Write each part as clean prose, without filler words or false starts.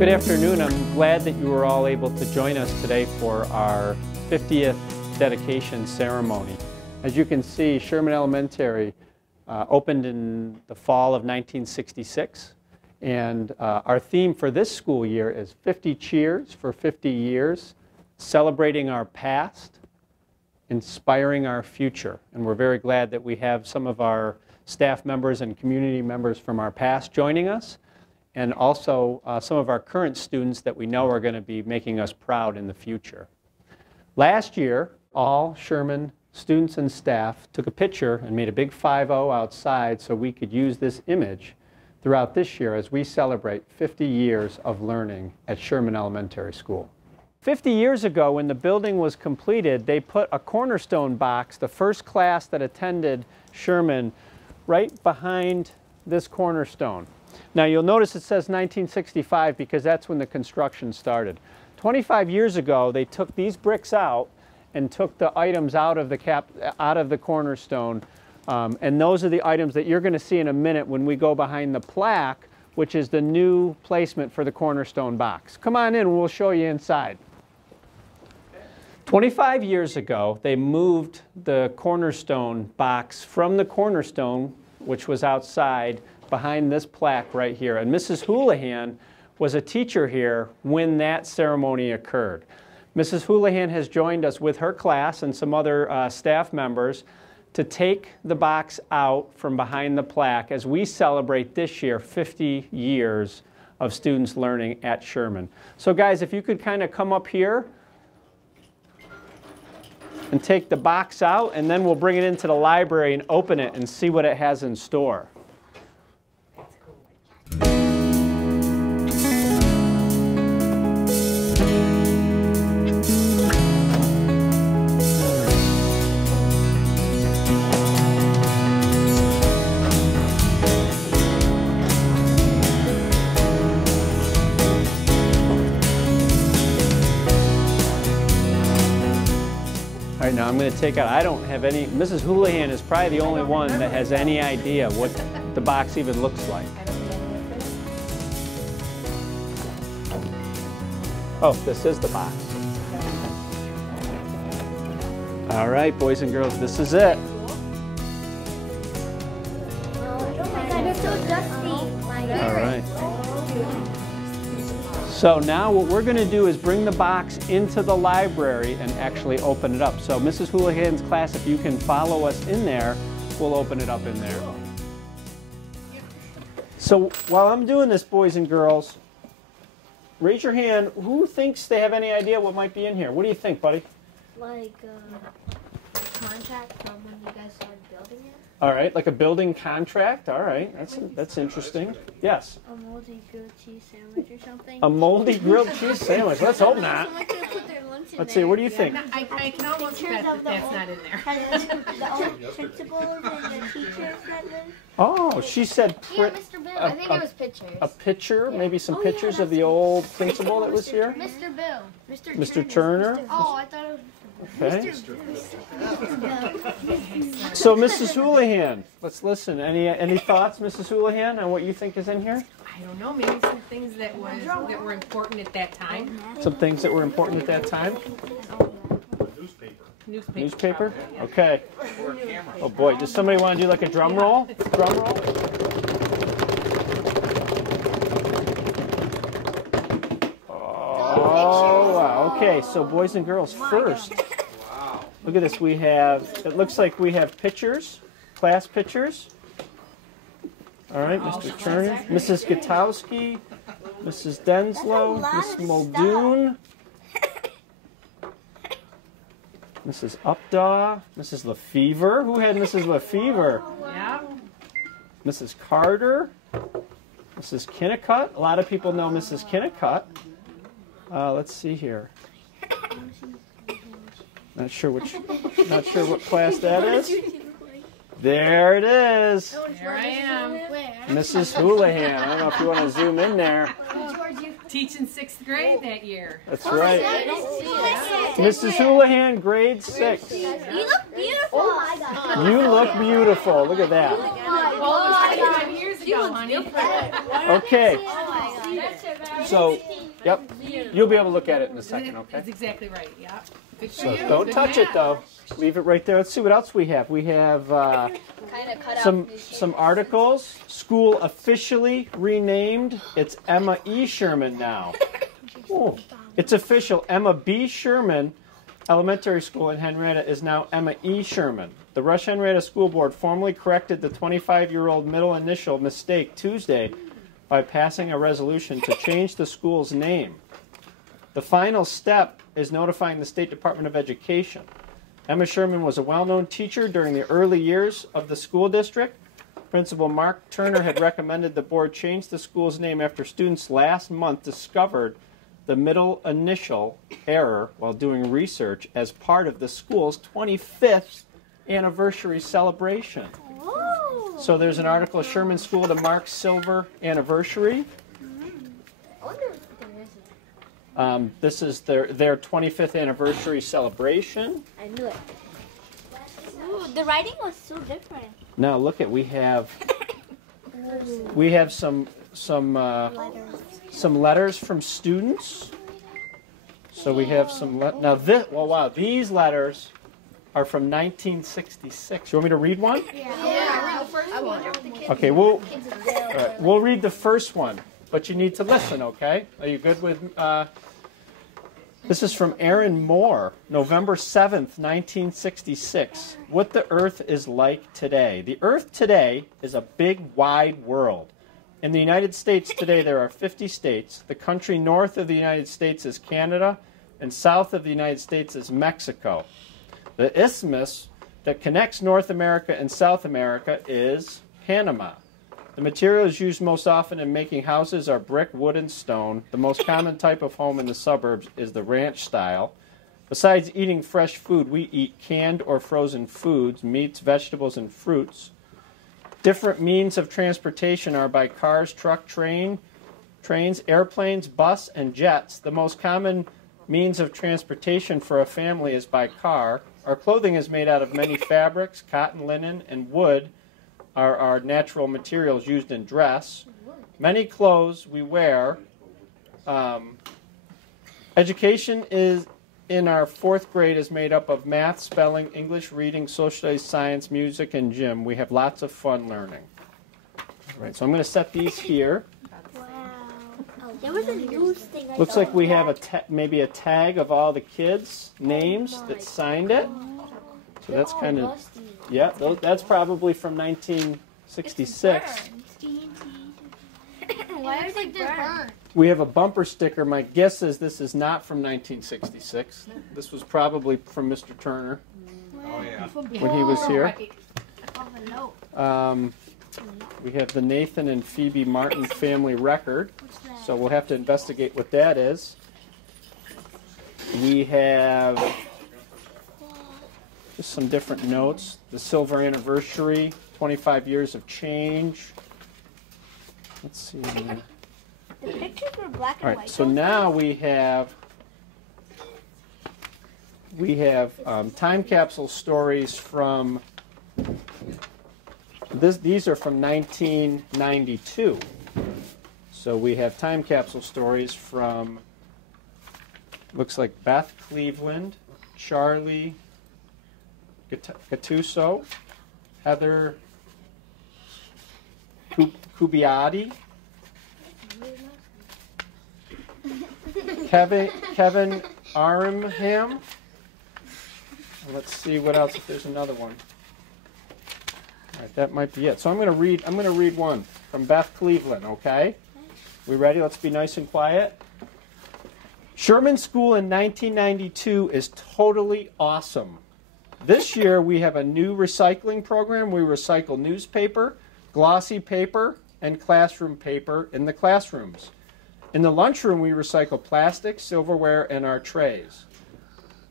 Good afternoon. I'm glad that you were all able to join us today for our 50th dedication ceremony. As you can see, Sherman Elementary opened in the fall of 1966, and our theme for this school year is 50 Cheers for 50 Years, celebrating our past, inspiring our future. And we're very glad that we have some of our staff members and community members from our past joining us, and also some of our current students that we know are going to be making us proud in the future. Last year, all Sherman students and staff took a picture and made a big 5-0 outside so we could use this image throughout this year as we celebrate 50 years of learning at Sherman Elementary School. 50 years ago, when the building was completed, they put a cornerstone box, the first class that attended Sherman, right behind this cornerstone. Now you'll notice it says 1965 because that's when the construction started. 25 years ago, they took these bricks out and took the items out of the cornerstone, and those are the items that you're going to see in a minute when we go behind the plaque, which is the new placement for the cornerstone box. Come on in, we'll show you inside. 25 years ago, they moved the cornerstone box from the cornerstone, which was outside, behind this plaque right here. And Mrs. Houlihan was a teacher here when that ceremony occurred. Mrs. Houlihan has joined us with her class and some other staff members to take the box out from behind the plaque as we celebrate this year 50 years of students learning at Sherman. So guys, if you could kind of come up here and take the box out, and then we'll bring it into the library and open it and see what it has in store. All right, now I'm going to take out, I don't have any, Mrs. Houlihan is probably the only one that has any idea what the box even looks like. Oh, this is the box. All right, boys and girls, this is it. Oh my God, it's so dusty. All right. So now what we're going to do is bring the box into the library and actually open it up. So Mrs. Houlihan's class, if you can follow us in there, we'll open it up in there. So while I'm doing this, boys and girls, raise your hand. Who thinks they have any idea what might be in here? What do you think, buddy? Like a contract from when you guys started building it? All right, like a building contract. All right, that's interesting. Yes. A moldy grilled cheese sandwich or something? A moldy grilled cheese sandwich. Let's hope not. Someone could have put their lunch in Let's there. see, what do you think? I can almost bet that that's not in there. The old principals and the teachers that live. Oh, she said Yeah, Mr. Bill. I think it was pictures. a picture, maybe some Oh, yeah, pictures of the old principal that was here. Mr. Bill. Mr. Turner. Oh, I thought it was Okay. So, Mrs. Houlihan, let's listen. Any thoughts, Mrs. Houlihan, on what you think is in here? I don't know, maybe some things that were important at that time. Some things that were important at that time? Newspaper? Okay. Oh boy, does somebody want to do like a drum roll? Drum roll? Oh, wow. Okay, so boys and girls, first, look at this. We have, it looks like we have pictures, class pictures. All right, Mr. Turner, Mrs. Gutowski, Mrs. Denslow, Miss Muldoon, Mrs. Updaw, Mrs. Lefevre. Who had Mrs. Lefevre? Yeah. Mrs. Carter, Mrs. Kinnicutt. A lot of people know Mrs. Kinnicutt. Let's see here. Not sure what class that is. There it is. There I am. Mrs. Houlihan. I don't know if you want to zoom in there. Teaching 6th grade that year. That's right. Mrs. Houlihan, grade 6. You look beautiful. You look beautiful. Look at that. Well, it was 25 years ago, honey. Okay. So, yep, you'll be able to look at it in a second, okay? That's exactly right. Yeah. Good for So you. don't Good touch it though. Leave it right there. Let's see what else we have. We have some articles. School officially renamed. It's Emma E. Sherman now. Ooh. It's official. Emma B. Sherman Elementary School in Henrietta is now Emma E. Sherman. The Rush-Henrietta School Board formally corrected the 25-year-old middle initial mistake Tuesday by passing a resolution to change the school's name. The final step is notifying the State Department of Education. Emma Sherman was a well-known teacher during the early years of the school district. Principal Mark Turner had recommended the board change the school's name after students last month discovered the middle initial error while doing research as part of the school's 25th anniversary celebration. Whoa. So there's an article, Sherman School to mark silver anniversary. I wonder if there is. This is their 25th anniversary celebration. I knew it. Ooh, the writing was so different. Now look at we have some letters from students. So we have some now this these letters are from 1966. You want me to read one? Yeah. Okay, we'll read the first one, but you need to listen, okay? Are you good with this is from Aaron Moore, November 7th, 1966. What the Earth is like today. The Earth today is a big, wide world. In the United States today, there are 50 states. The country north of the United States is Canada, and south of the United States is Mexico. The isthmus that connects North America and South America is Panama. The materials used most often in making houses are brick, wood, and stone. The most common type of home in the suburbs is the ranch style. Besides eating fresh food, we eat canned or frozen foods, meats, vegetables, and fruits. Different means of transportation are by cars, truck, trains, airplanes, bus, and jets. The most common means of transportation for a family is by car. Our clothing is made out of many fabrics. Cotton, linen, and wood are our natural materials used in dress. Many clothes we wear. Education is in our fourth grade is made up of math, spelling, English, reading, social studies, science, music, and gym. We have lots of fun learning. All right, so I'm going to set these here. Wow. There was a news thing. Looks like we have maybe a tag of all the kids' names that signed it. So that's kind of, yeah, that's probably from 1966. Why is it burned? We have a bumper sticker. My guess is this is not from 1966. This was probably from Mr. Turner when he was here. We have the Nathan and Phoebe Martin family record. So we'll have to investigate what that is. We have just some different notes. The silver anniversary, 25 years of change. Let's see. The pictures were black and All right, white. so now we have time capsule stories from these are from 1992. So we have time capsule stories from looks like Beth Cleveland, Charlie Gattuso, Heather Kubiati, Kevin Armham. Let's see what else. If there's another one. All right, that might be it. So I'm going to read one from Beth Cleveland. Okay, we ready? Let's be nice and quiet. Sherman School in 1992 is totally awesome. This year we have a new recycling program. We recycle newspaper, glossy paper, and classroom paper in the classrooms. In the lunchroom, we recycle plastic, silverware, and our trays.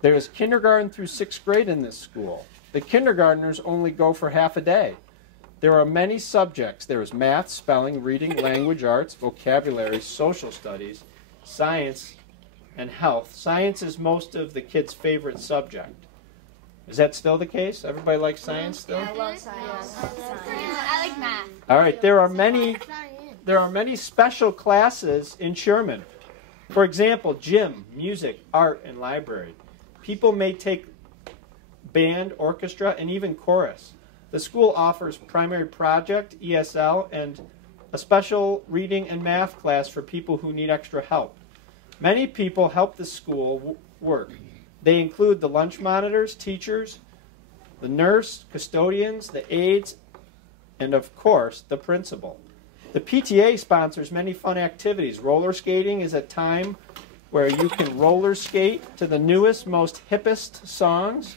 There is kindergarten through 6th grade in this school. The kindergartners only go for half a day. There are many subjects. There is math, spelling, reading, language arts, vocabulary, social studies, science, and health. Science is most of the kids' favorite subject. Is that still the case? Everybody likes science still? I love science. I like math. All right, there are many there are many special classes in Sherman. For example, gym, music, art, and library. People may take band, orchestra, and even chorus. The school offers primary project, ESL, and a special reading and math class for people who need extra help. Many people help the school work. They include the lunch monitors, teachers, the nurse, custodians, the aides, and of course, the principal. The PTA sponsors many fun activities. Roller skating is a time where you can roller skate to the newest, most hippest songs.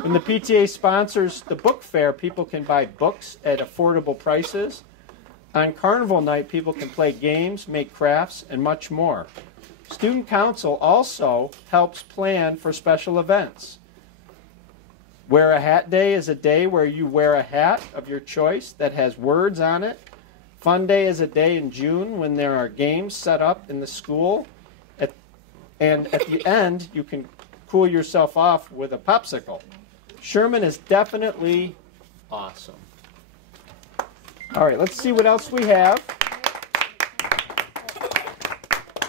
When the PTA sponsors the book fair, people can buy books at affordable prices. On Carnival night, people can play games, make crafts, and much more. Student Council also helps plan for special events. Wear a Hat Day is a day where you wear a hat of your choice that has words on it. Fun Day is a day in June when there are games set up in the school. And at the end, you can cool yourself off with a popsicle. Sherman is definitely awesome. All right, let's see what else we have.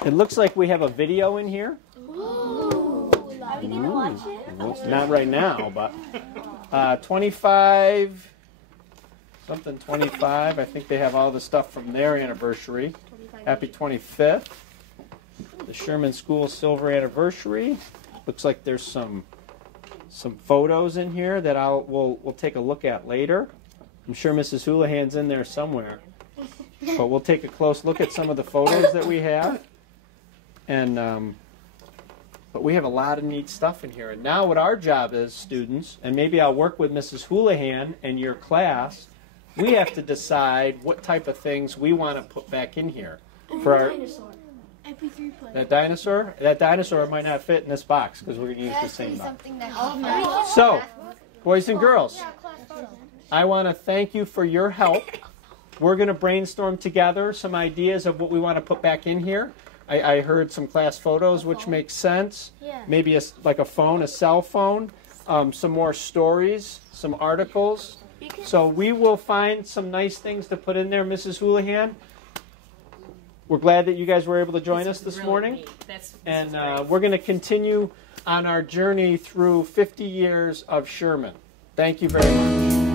It looks like we have a video in here. Ooh. Are we going to watch it? Well, not right now, but 25, something 25. I think they have all the stuff from their anniversary. Happy 25th. The Sherman School Silver Anniversary. Looks like there's some photos in here that we'll take a look at later. I'm sure Mrs. Houlihan's in there somewhere. But we'll take a close look at some of the photos that we have. And but we have a lot of neat stuff in here. And now what our job is, students, and maybe I'll work with Mrs. Houlihan and your class, we have to decide what type of things we want to put back in here. For our MP3 player. That dinosaur? That dinosaur might not fit in this box because we're going to use the same box. That So, boys and girls, I want to thank you for your help. We're going to brainstorm together some ideas of what we want to put back in here. I heard some class photos, which makes sense. Yeah. Maybe like a phone, a cell phone, some more stories, some articles. So we will find some nice things to put in there, Mrs. Houlihan. We're glad that you guys were able to join us this really morning. neat. And we're going to continue on our journey through 50 years of Sherman. Thank you very much.